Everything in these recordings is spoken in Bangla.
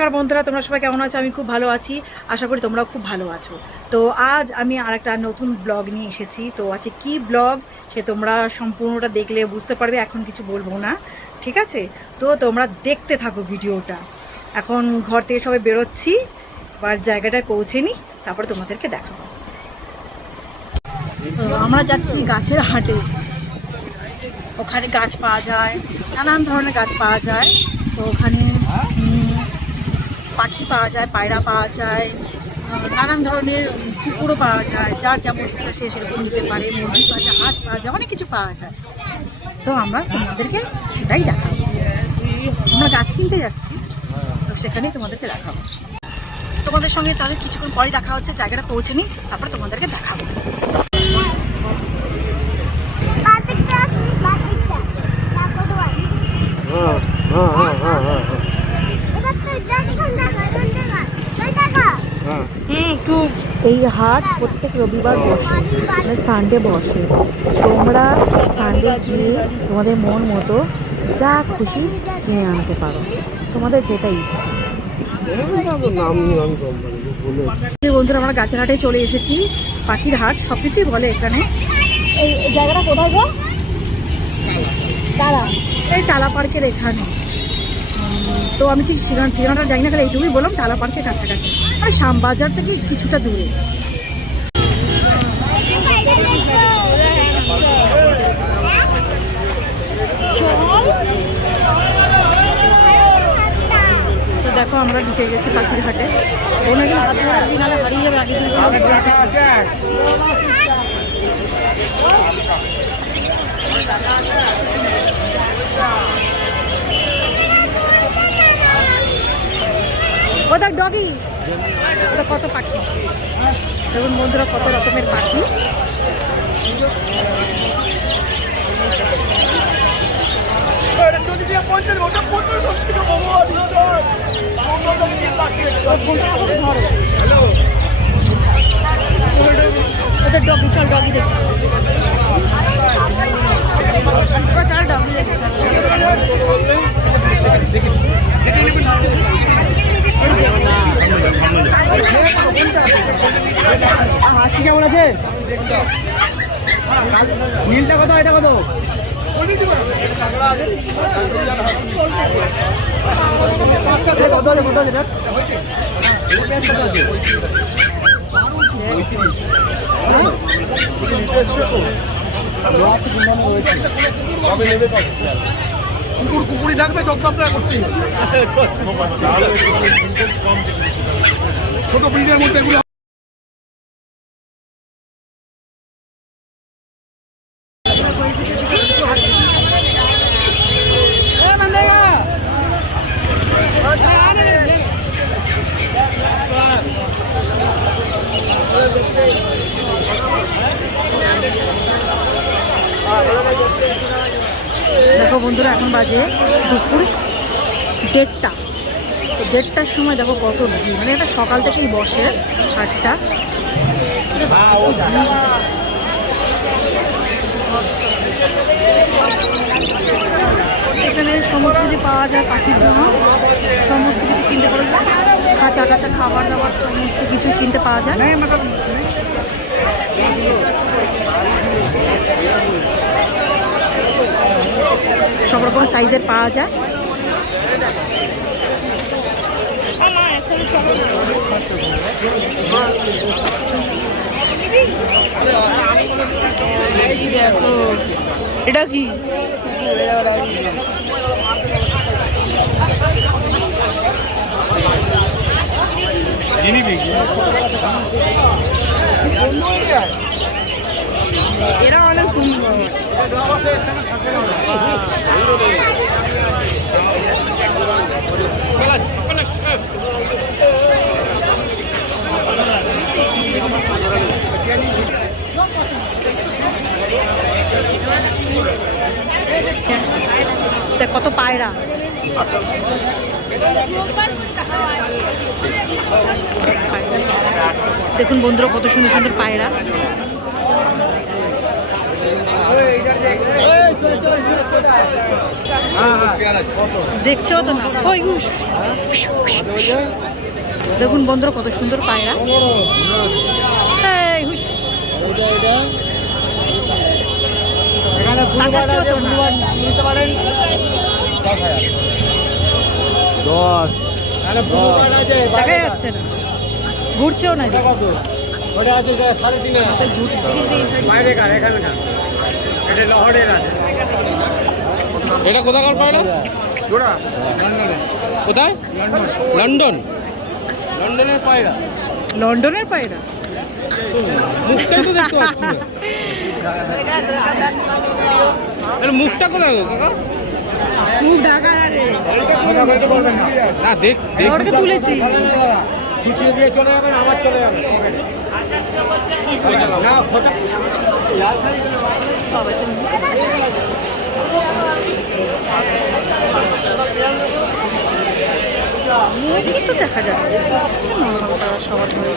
নমস্কার বন্ধুরা, তোমরা সবাই কেমন আছো? আমি খুব ভালো আছি, আশা করি তোমরাও খুব ভালো আছো। তো আজ আমি আরেকটা নতুন ব্লগ নিয়ে এসেছি। তো আছে কি ব্লগ সে তোমরা সম্পূর্ণটা দেখলে বুঝতে পারবে, এখন কিছু বলবো না, ঠিক আছে? তো তোমরা দেখতে থাকো ভিডিওটা। এখন ঘর থেকে সবাই বেরোচ্ছি, এবার জায়গাটায় পৌঁছে নিই, তারপরে তোমাদেরকে দেখাবো। তো আমরা যাচ্ছি গাছের হাটে। ওখানে গাছ পাওয়া যায়, নানান ধরনের গাছ পাওয়া যায়। তো ওখানে পাখি পাওয়া যায়, পায়রা পাওয়া যায়, নানান ধরনের কুকুরও পাওয়া যায়। যার যেমন ইচ্ছা সে সেরকম নিতে পারে। মুরগি পাওয়া যায়, হাঁস পাওয়া যায়, অনেক কিছু পাওয়া যায়। তো আমরা তোমাদেরকে সেটাই দেখাবো। আমরা গাছ কিনতে যাচ্ছি, তো সেখানেই তোমাদেরকে দেখাবো। তোমাদের সঙ্গে তাহলে কিছুক্ষণ পরে দেখা হচ্ছে, জায়গাটা পৌঁছে নিই, তারপর তোমাদেরকে দেখাবো। এই হাট প্রত্যেক রবিবার বসে, মানে সানডে বসে। তোমরা সানডে গিয়ে তোমাদের মন মতো যা খুশি কিনে আনতে পারো, তোমাদের যেটা ইচ্ছা। বন্ধুরা, আমরা গাছের হাটে চলে এসেছি। পাখির হাট সব কিছুই বলে এখানে। এই জায়গাটা কোথায় গো? টালা, এই টালা পার্কের এখানে। তো আমি ঠিক ঠিকানাটা জানি না, খালি এইটুকুই বললাম, টালা পার্কের কাছাকাছি, আর শ্যামবাজার থেকে কিছুটা দূরে। তো দেখো, আমরা ঢুকে গেছি পাখির হাটে। হারিয়ে যাবে আগে দিন। ও দেখ ডগি, ওটা কত পাখি দেখুন বন্ধুরা, কত রকমের পাখি। ওদের ডগি, চল ডগি দেখি। হাসি কেমন আছে? নীলটা কত, এটা কত? কুকুরই থাকবে, যত্ন আপনারা করতেই হবে। ছোট ব্রিডের মধ্যে এগুলো দেখো বন্ধুরা, এখন বাজে দুপুর 1:30। তো 1:30টার সময় দেখো কত ভিড়, মানে এটা সকাল থেকেই বসে হাটটা। এখানে সমস্ত কিছু পাওয়া যায় পাখির জন্য, সমস্ত কিছু কিনতে পাওয়া যায়। কাঁচা কাঁচা খাবার দাবার সমস্ত কিছু কিনতে পাওয়া যায়। সব রকম সাইজের পাওয়া যায়। দেখো এটা কি, এরা অনেক সুন্দর। কত পায়রা, দেখুন বন্ধুরা, কত সুন্দর সুন্দর পায়রা। দেখছো তো না ওই উস। দেখুন বন্ধুরা কত সুন্দর পায়রা। এই হুস। তাকাচ্ছো তো না? দেখা যাচ্ছে না, ঘুরছেও না। এটা কোথাকার পায়রা? জোড়া কোথায়? লন্ডন। লন্ডনের পায়রা। লন্ডনের পায়রা। মুখটাই তো দেখতে পাচ্ছি না। এর মুখটা কোথায় গো কাকা? মুখ ঢাকা রে। না দেখ দেখ। ওটাকে তুলেছি। পিছিয়ে দিয়ে চলে যাবেন, আবার চলে যাবেন না ফটো। মুখই তো দেখা যাচ্ছে। তারা সবার ধরে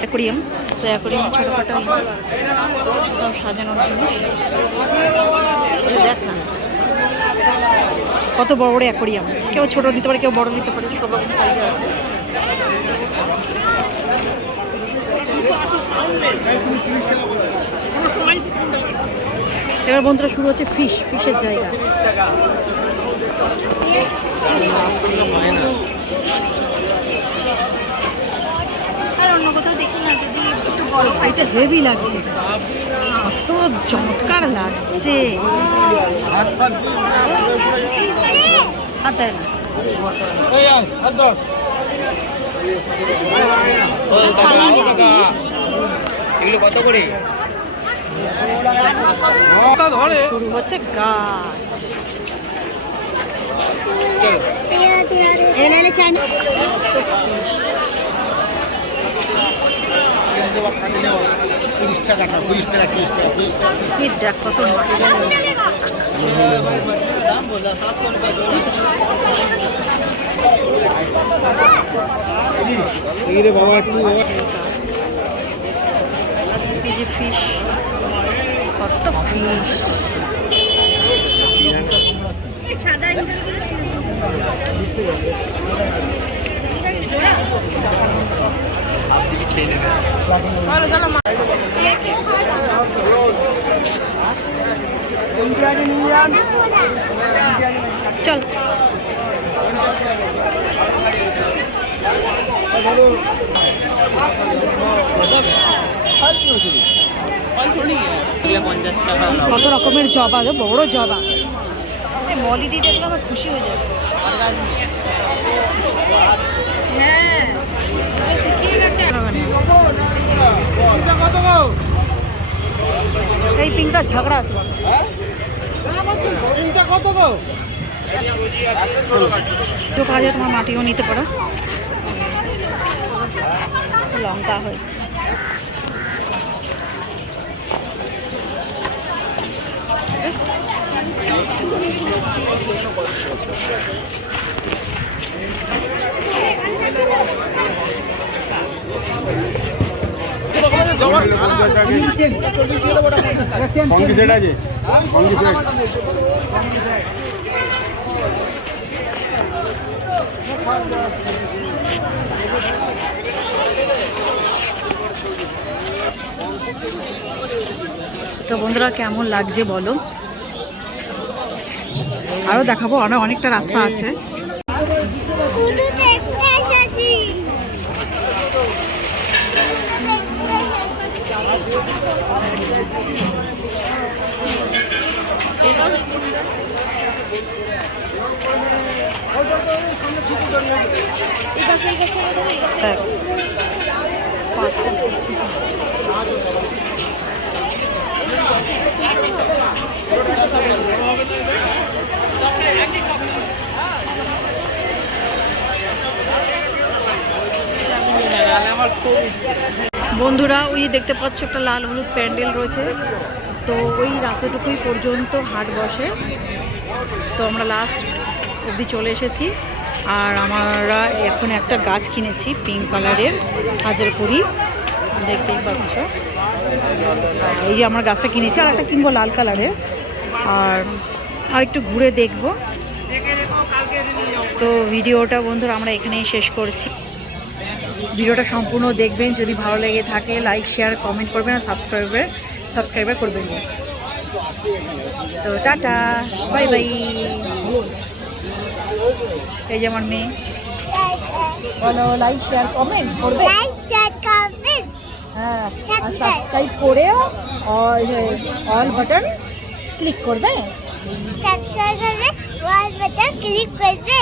অ্যাকোরিয়াম। তো অ্যাকোরিয়াম ছোটোখাটো সব সাজানোর জিনিস। দেখ না কত বড় বড় অ্যাকোরিয়াম। কেউ ছোট নিতে পারে, কেউ বড় নিতে পারে, সব রকম সাইজে আছে। এবার বন্ধুরা শুরু হচ্ছে ফিশের জায়গা। আর অন্য কোথাও দেখি না, যদি একটু বড় হয়। এটা হেভি লাগছে, কত চমৎকার লাগছে। হাত দেয় না। এগুলো কত করে? ধরে শুরু হচ্ছে গাছ। এই দেখ কত বাবা একটু ফিশ, কত ফিশ। চল কত রকমের জবা, বড় জবা। মলি দিয়ে দেখলে আমার খুশি হয়ে যাবে। হ্যাঁ, শুকিয়ে গেছে। এই পিঙ্কটা ঝগড়া আছে। তো কাজে তোমার মাটিও নিতে পারো। লঙ্কা হয়েছে। তো বন্ধুরা কেমন লাগছে বলো। আরো দেখাবো, অনেকটা রাস্তা আছে। বন্ধুরা ওই দেখতে পাচ্ছ একটা লাল হলুদ প্যান্ডেল রয়েছে। তো ওই রাস্তাটুকুই পর্যন্ত হাট বসে। তো আমরা লাস্ট অবধি চলে এসেছি। আর আমরা এখন একটা গাছ কিনেছি পিঙ্ক কালারের, হাজারপুরি, দেখতেই পাচ্ছ। এই যে আমরা গাছটা কিনেছি, আর একটা কিনবো লাল কালারের। আর একটু ঘুরে দেখব। তো ভিডিওটা বন্ধুরা আমরা এখানেই শেষ করছি। ভিডিওটা সম্পূর্ণ দেখবেন, যদি ভালো লেগে থাকে লাইক শেয়ার কমেন্ট করবেন আর সাবস্ক্রাইবার করবেন। তো টাটা, বাই বাই। এই যে আমার মেয়ে, বলো লাইক শেয়ার কমেন্ট করবে, হ্যাঁ, আর সাবস্ক্রাইব করেও অল বাটন ক্লিক করবে। সাবস্ক্রাইব করবে, অল বাটন ক্লিক করবে।